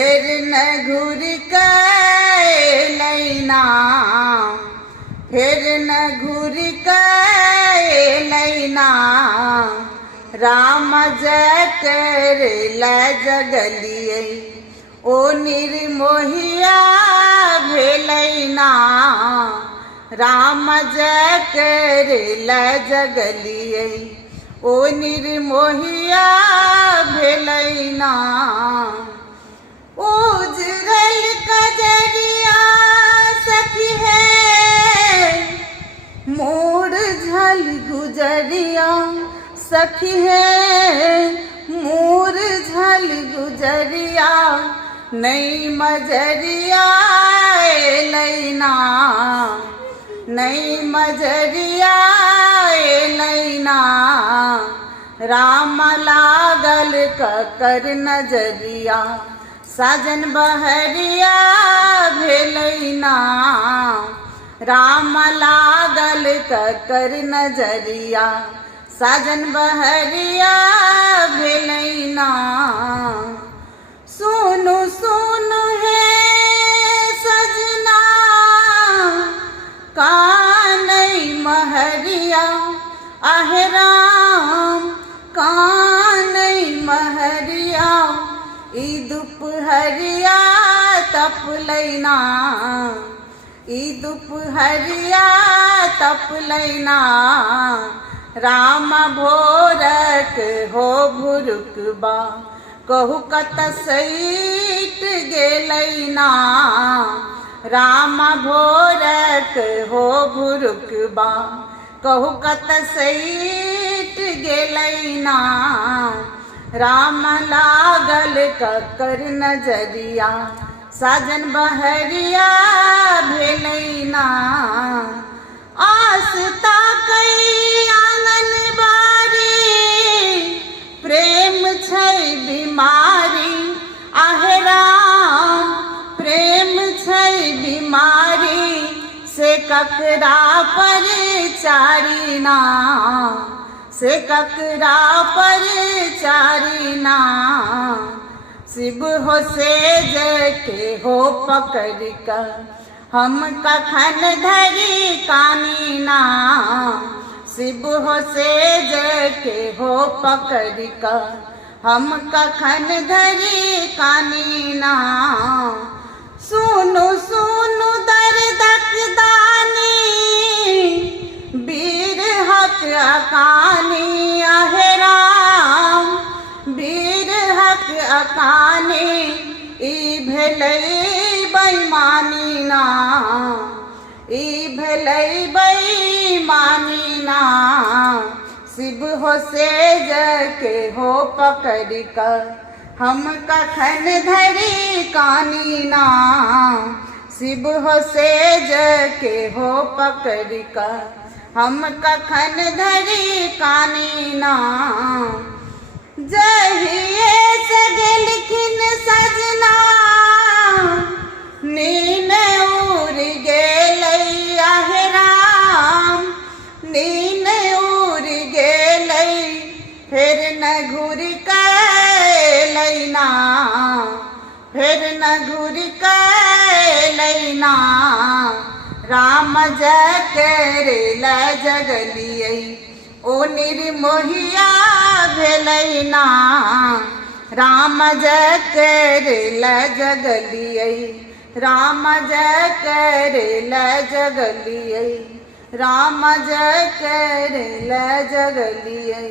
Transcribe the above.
फिर न घूर के लैना, फिर न घूर के लैना। राम जकर जगलिए ओ निर्मोहिया भेलैना। राम जकर जगलिए ओ निर्मोहिया भेलैना। उजरल कजरिया सखी है, मूरझल गुजरिया सखी है, मूरझल गुजरिया। नई मजरिया लैना, नई मजरिया लैना। राम लागल ककर नजरिया, साजन बहरिया भेलैना। राम लागल ककर नजरिया, साजन बहरिया भेलैना। सुनु सुनु है सजना कानई महरिया, आहे राम कानई महरिया। ई दुपहरिया तप लैना, ई दुपहरिया तप लैना। राम भोरक हो भुरुकबा, कहू कत सईट गेलैना। राम भोरक हो भुरुकबा, कहू कत सईट गेलैना। राम लागल ककर नजरिया, साजन बहरिया भेलैना। आस्था कई आंगन बारी, प्रेम छै बीमारी, आहे राम प्रेम छै बीमारी। से ककरा पर चारिना, से ककरा पर चारिना। शिव हो सेज के हो पकड़ कर, हम कखन धरी कानीना। शिव हो सेज के हो पकड़ कर, हम कखन धरी कानीना। सुनु सुनु दर्दक दानी, वीर हक अकानी, आहे राम वीर हक अकानी। ई भेलै बेईमानी ना, ई भेलै बेईमानी ना। शिव हो सेज के हो पकड़ कर, हम कखन धरी कानीना। शिव हो सेज के हो पकड़ कर, हम कखन धरी कानीना। जहिए से गेलखिन सजना, नीन उड़ गेलै, आहे राम नीन उड़ गेलै। फिर न घूर के लैना, फिर न घूर के लैना। राम जकर जगलिए ओ निर्मोहिया भेलैना। राम जकर जगलिए, राम जकर जगलिए, राम जकर जगलिए।